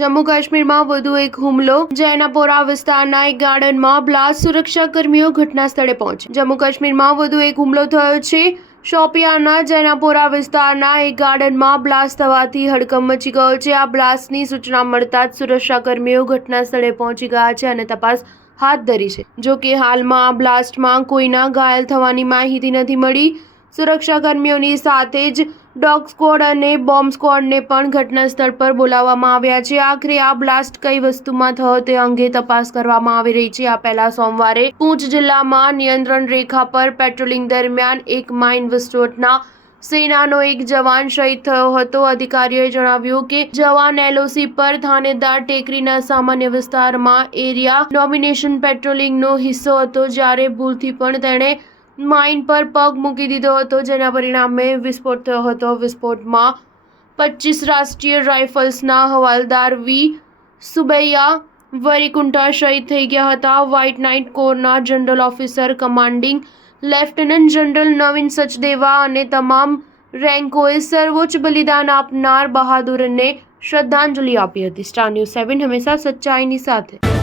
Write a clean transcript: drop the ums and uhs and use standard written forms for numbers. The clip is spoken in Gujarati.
જમ્મુ કાશ્મીરમાં વધુ એક હુમલો। જૈનાપોરા વિસ્તારના એક ગાર્ડનમાં બ્લાસ્ટ। સુરક્ષાકર્મીઓ ઘટના સ્થળે પહોંચ્યા। જમ્મુ કાશ્મીરમાં વધુ એક હુમલો થયો છે। શોપિયાના જૈનાપોરા વિસ્તારના એક ગાર્ડનમાં બ્લાસ્ટ થવાથી હડકંપ મચી ગયો છે। આ બ્લાસ્ટની સૂચના મળતા જ સુરક્ષાકર્મીઓ ઘટના સ્થળે પહોંચી ગયા છે અને તપાસ હાથ ધરી છે। જો કે હાલમાં આ બ્લાસ્ટમાં કોઈના ઘાયલ થવાની માહિતી નથી મળી। સુરક્ષાકર્મીઓની સાથે જ ડોગ સ્ક્વોડ અને બોમ્બ સ્ક્વોડને પણ ઘટના સ્થળ પર બોલાવવામાં આવ્યા છે। આખરે આ બ્લાસ્ટ કઈ વસ્તુમાં થયો તે અંગે તપાસ કરવામાં આવી રહી છે। આ પહેલા સોમવારે પૂંછ જિલ્લામાં નિયંત્રણ રેખા પર પેટ્રોલિંગ દરમિયાન એક માઇન વિસ્ફોટના સેનાનો એક જવાન શહીદ થયો હતો। અધિકારીઓએ જણાવ્યું કે જવાન LOC પર થાનેદાર ટેકરીના સામાન્ય વિસ્તારમાં એરિયા ડોમિનેશન પેટ્રોલિંગનો હિસ્સો હતો, જ્યારે ભૂલથી પણ તેણે માઇન પર પગ મૂકી દીધો હતો, જેના પરિણામે વિસ્ફોટ થયો હતો। વિસ્ફોટમાં 25 રાષ્ટ્રીય રાઇફલ્સના હવાલદાર V સુબૈયા વરીકુંઠા શહીદ થઈ ગયા હતા। વ્હાઇટ નાઇટ કોરના general officer commanding lieutenant general Naveen Sachdeva અને તમામ રેન્કોએ સર્વોચ્ચ બલિદાન આપનાર બહાદુરને શ્રદ્ધાંજલિ આપી હતી। સ્ટાર ન્યૂઝ 7 હંમેશા સચ્ચાઈની સાથે।